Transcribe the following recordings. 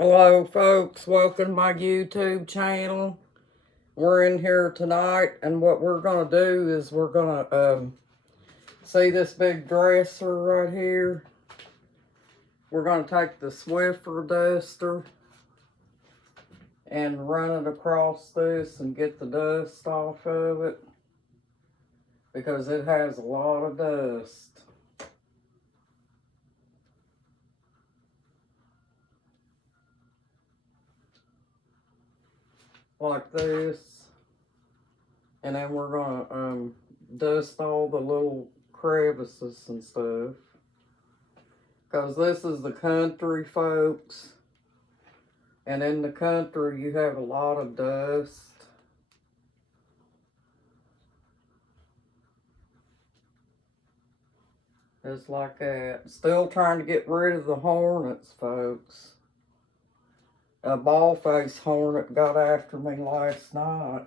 Hello folks, welcome to my YouTube channel. We're in here tonight and what we're going to do is we're going to see this big dresser right here. We're going to take the Swiffer duster and run it across this and get the dust off of it because it has a lot of dust. Like this. And then we're going to dust all the little crevices and stuff. Because this is the country, folks. And in the country, you have a lot of dust. Just like that. Still trying to get rid of the hornets, folks. A ball-faced hornet got after me last night.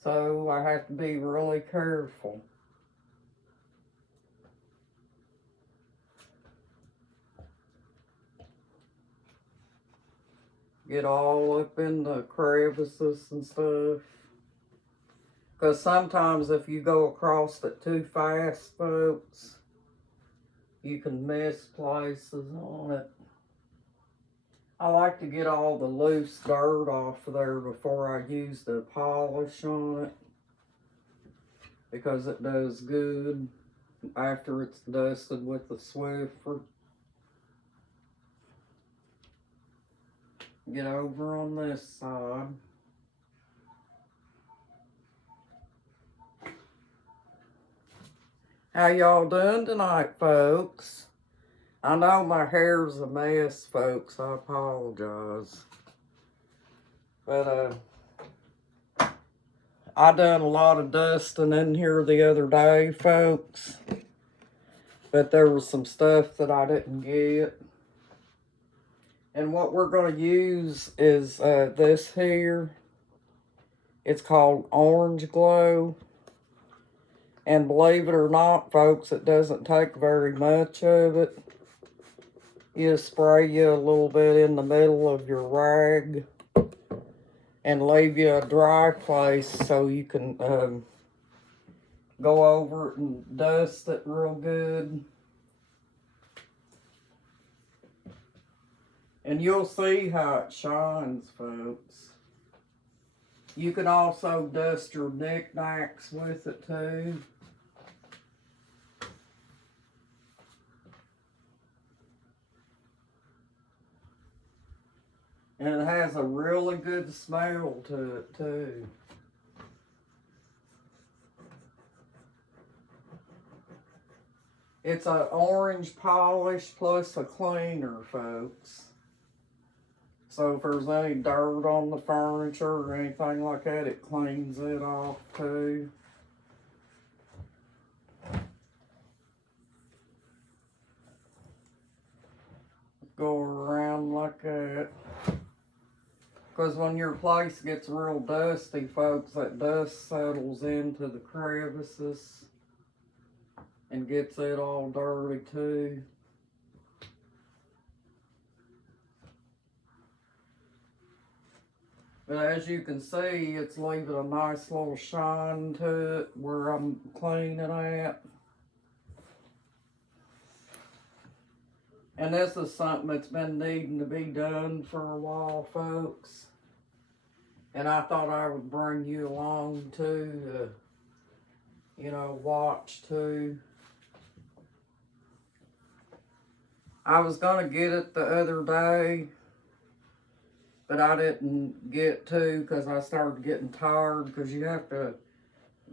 So I have to be really careful. Get all up in the crevices and stuff. Because sometimes if you go across it too fast, folks, you can miss places on it. I like to get all the loose dirt off of there before I use the polish on it. Because it does good after it's dusted with the Swiffer. Get over on this side. How y'all doing tonight, folks? I know my hair's a mess, folks. I apologize. But, I done a lot of dusting in here the other day, folks. But there was some stuff that I didn't get. And what we're going to use is this here. It's called Orange Glow. And believe it or not, folks, it doesn't take very much of it. You spray you a little bit in the middle of your rag and leave you a dry place so you can go over it and dust it real good. And you'll see how it shines, folks. You can also dust your knickknacks with it too. And it has a really good smell to it too. It's an orange polish plus a cleaner, folks. So if there's any dirt on the furniture or anything like that, it cleans it off too. Go around like that. Because when your place gets real dusty, folks, that dust settles into the crevices and gets it all dirty too. But as you can see, it's leaving a nice little shine to it where I'm cleaning at. And this is something that's been needing to be done for a while, folks. And I thought I would bring you along too, to, watch too. I was going to get it the other day, but I didn't get to because I started getting tired because you have to,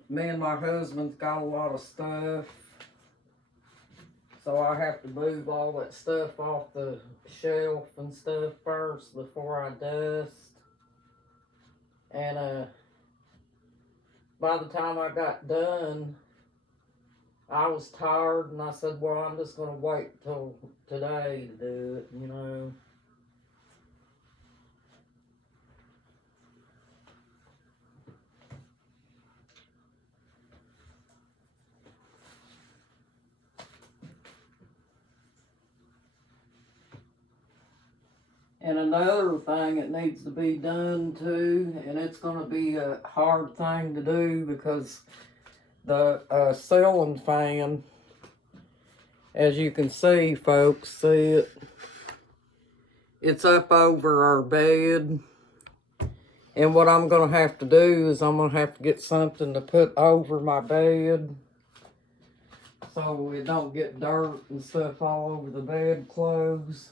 me and my husband's got a lot of stuff. So I have to move all that stuff off the shelf and stuff first before I dust. And by the time I got done, I was tired and I said, well, I'm just going to wait till today to do it, And another thing that needs to be done too, and it's going to be a hard thing to do because the ceiling fan, as you can see, folks, see it? It's up over our bed. And what I'm going to have to do is I'm going to have to get something to put over my bed so it don't get dirt and stuff all over the bedclothes.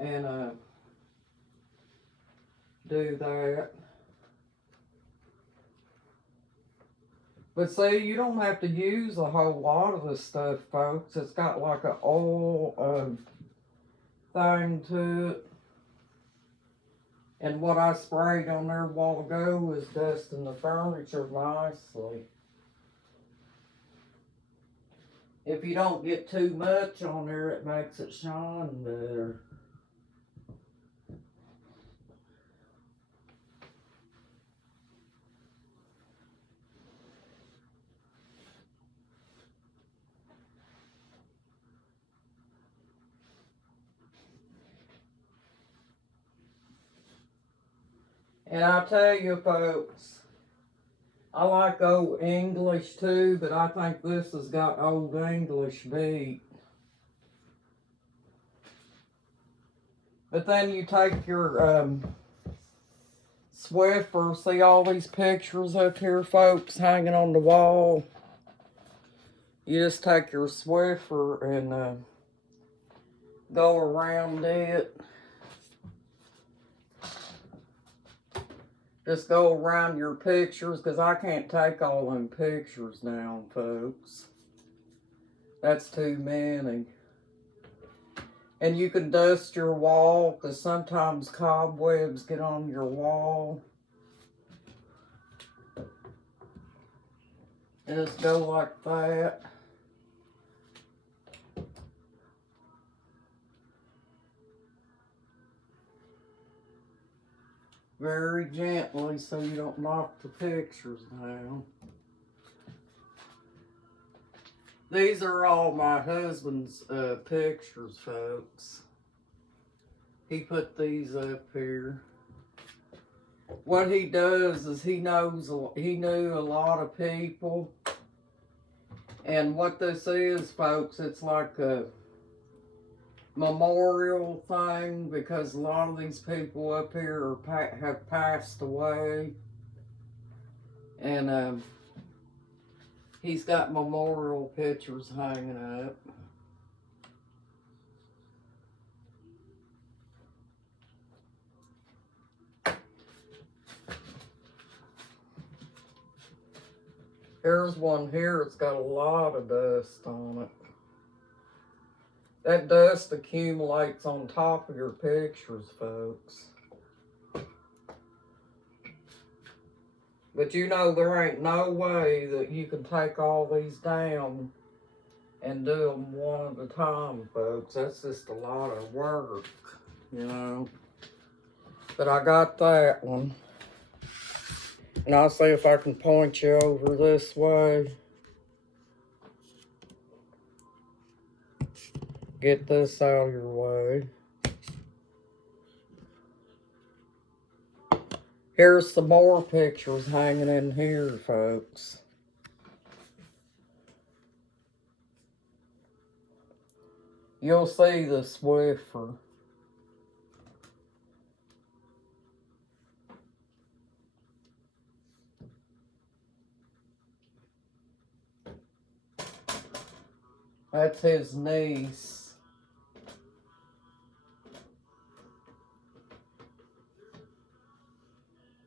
And do that. But see, you don't have to use a whole lot of this stuff, folks. It's got like an oil thing to it. And what I sprayed on there a while ago was dusting the furniture nicely. If you don't get too much on there, it makes it shine better. And I tell you, folks, I like old English too, but I think this has got old English beat. But then you take your Swiffer, see all these pictures up here, folks, hanging on the wall. You just take your Swiffer and go around it. Just go around your pictures, because I can't take all them pictures down, folks. That's too many. And you can dust your wall, because sometimes cobwebs get on your wall. And just go like that. Very gently so you don't knock the pictures down. These are all my husband's pictures, folks. He put these up here. What he does is he knew a lot of people. And what this is, folks, it's like a memorial thing because a lot of these people up here have passed away. And he's got memorial pictures hanging up. Here's one here, it's got a lot of dust on it. That dust accumulates on top of your pictures, folks. But you know there ain't no way that you can take all these down and do them one at a time, folks. That's just a lot of work, you know. But I got that one. And I'll see if I can point you over this way. Get this out of your way. Here's some more pictures hanging in here, folks. You'll see the Swiffer. That's his niece.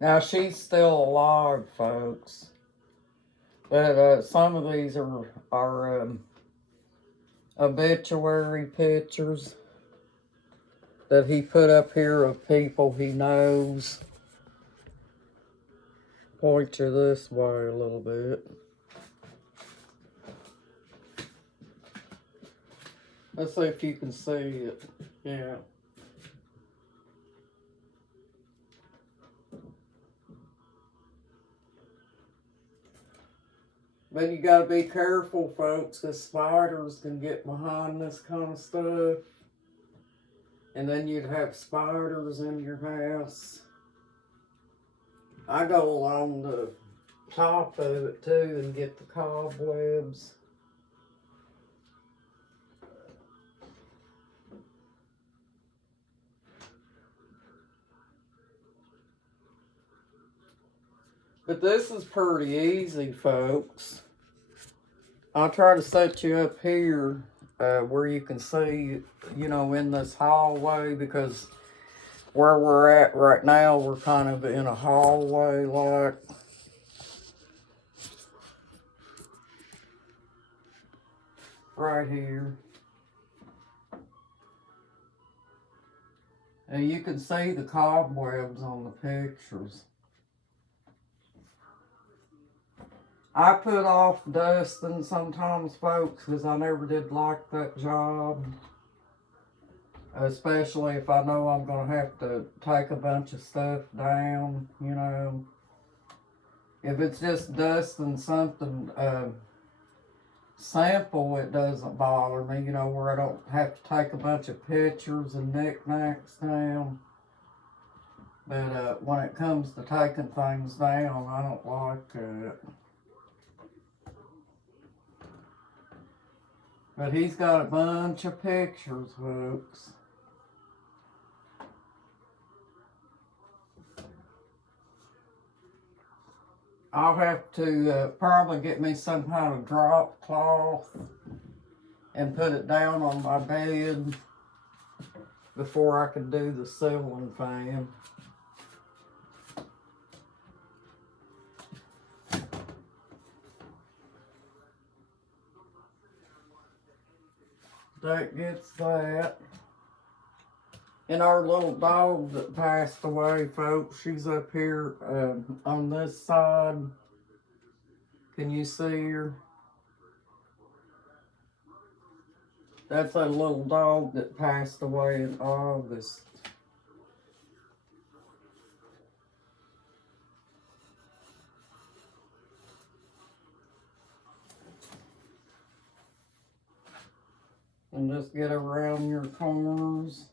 Now, she's still alive, folks. But some of these are obituary pictures that he put up here of people he knows. Point you this way a little bit. Let's see if you can see it. Yeah. But you gotta be careful, folks, because spiders can get behind this kind of stuff. And then you'd have spiders in your house. I go along the top of it too and get the cobwebs. But this is pretty easy, folks. I'll try to set you up here where you can see, you know, in this hallway, because where we're at right now, we're kind of in a hallway like. Right here. And you can see the cobwebs on the pictures. I put off dusting sometimes, folks, because I never did like that job. Especially if I know I'm going to have to take a bunch of stuff down, you know. If it's just dusting something simple, it doesn't bother me, you know, where I don't have to take a bunch of pictures and knickknacks down. But when it comes to taking things down, I don't like it. But he's got a bunch of pictures, folks. I'll have to probably get me some kind of drop cloth and put it down on my bed before I can do the ceiling fan. That gets that. And our little dog that passed away, folks, she's up here on this side. Can you see her? That's a little dog that passed away in August. And just get around your corners.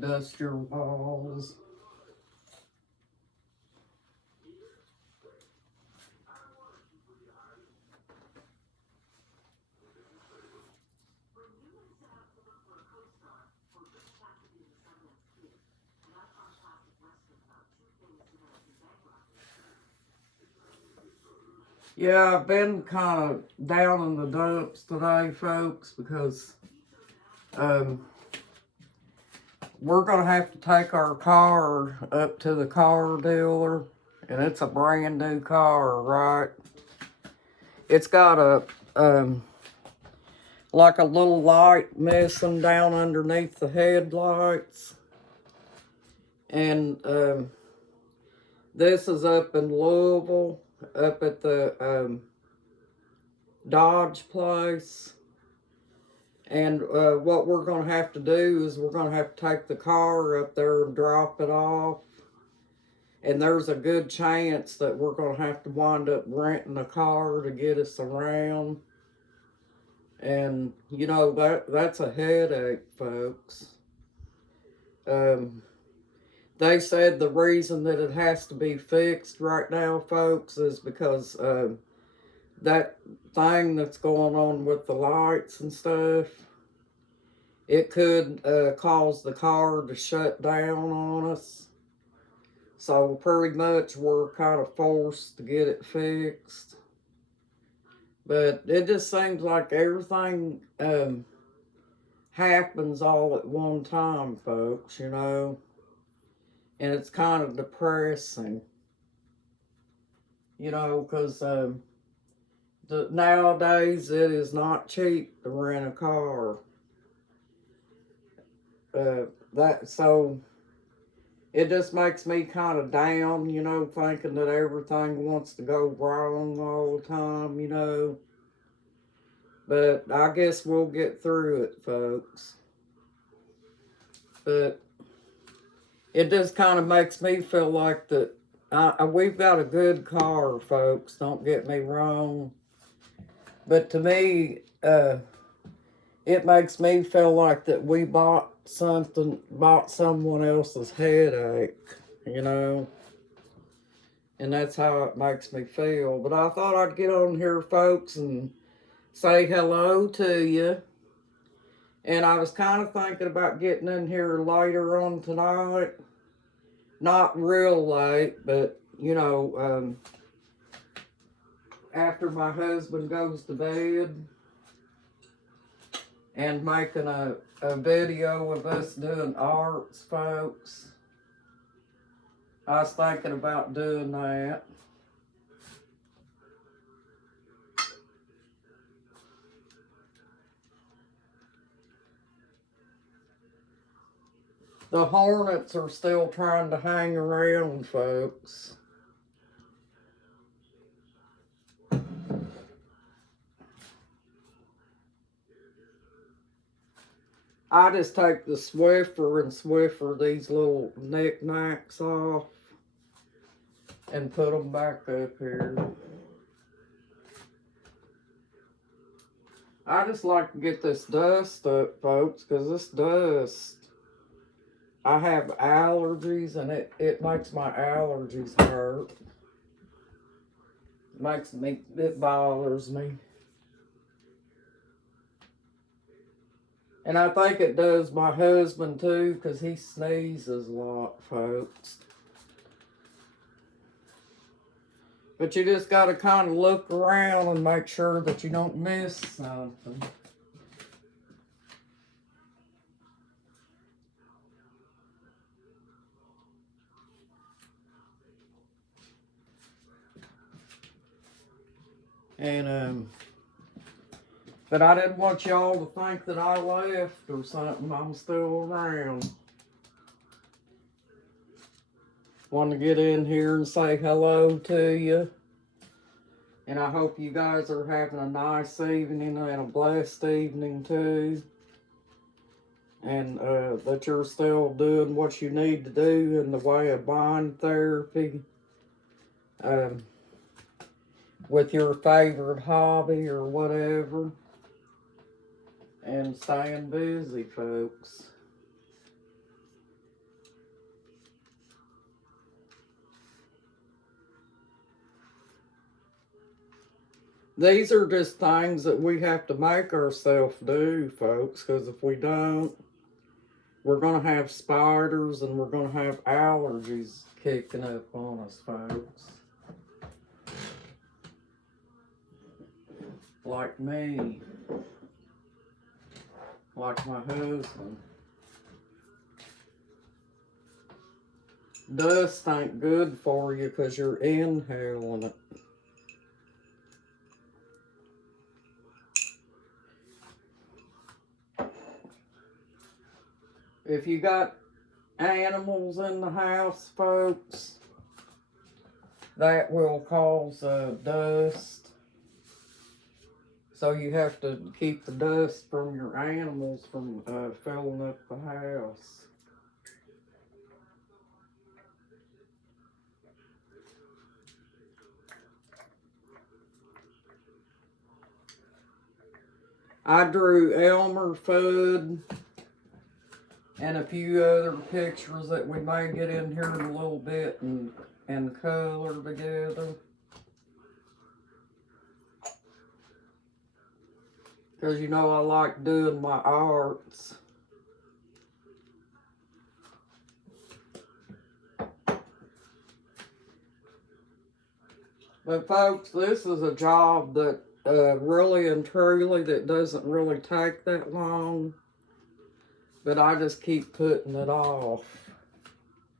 Dust your walls. Yeah, I've been kind of down in the dumps today, folks, because we're going to have to take our car up to the car dealer, and it's a brand new car, right? It's got a, like a little light missing down underneath the headlights. And this is up in Louisville, up at the Dodge place. And what we're going to have to do is we're going to have to take the car up there and drop it off. And there's a good chance that we're going to have to wind up renting a car to get us around. And, you know, that's a headache, folks. They said the reason that it has to be fixed right now, folks, is because that thing that's going on with the lights and stuff, it could cause the car to shut down on us. So pretty much we're kind of forced to get it fixed. But it just seems like everything happens all at one time, folks, you know. And it's kind of depressing. You know, because nowadays it is not cheap to rent a car. So it just makes me kind of down, you know, thinking that everything wants to go wrong all the time, you know. But I guess we'll get through it, folks. But it just kind of makes me feel like that we've got a good car, folks. Don't get me wrong. But to me, it makes me feel like that we bought someone else's headache, you know? And that's how it makes me feel. But I thought I'd get on here, folks, and say hello to you. And I was kind of thinking about getting in here later on tonight. Not real late, but, you know, after my husband goes to bed, and making a video of us doing arts, folks. I was thinking about doing that. The hornets are still trying to hang around, folks. I just take the Swiffer and Swiffer these little knickknacks off and put them back up here. I just like to get this dust up, folks, because this dust, I have allergies, and it makes my allergies hurt. It bothers me. And I think it does my husband too, because he sneezes a lot, folks. But you just got to kind of look around and make sure that you don't miss something. And, but I didn't want y'all to think that I left or something. I'm still around. Want to get in here and say hello to you. And I hope you guys are having a nice evening and a blessed evening too. And that you're still doing what you need to do in the way of bind therapy. With your favorite hobby or whatever. And staying busy, folks. These are just things that we have to make ourselves do, folks, because if we don't, we're going to have spiders and we're going to have allergies kicking up on us, folks. Like me. Like my husband. Dust ain't good for you because you're inhaling it. If you got animals in the house, folks, that will cause dust. So you have to keep the dust from your animals from filling up the house. I drew Elmer Fudd and a few other pictures that we may get in here in a little bit and color together. Because you know I like doing my arts. But folks, this is a job that really and truly that doesn't really take that long. But I just keep putting it off.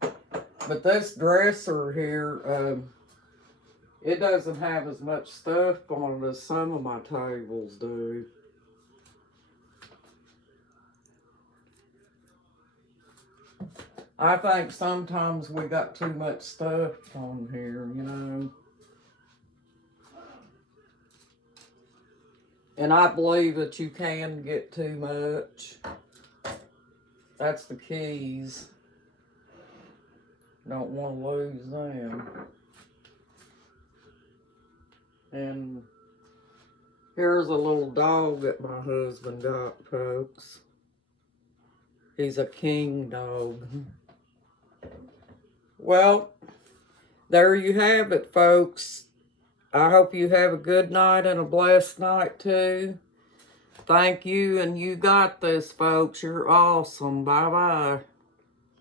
But this dresser here, it doesn't have as much stuff on it as some of my tables do. I think sometimes we got too much stuff on here, you know. And I believe that you can get too much. That's the keys. Don't want to lose them. And Here's a little dog that my husband got, folks. He's a king dog. Well, there you have it, folks. I hope you have a good night and a blessed night, too. Thank you, and you got this, folks. You're awesome. Bye-bye.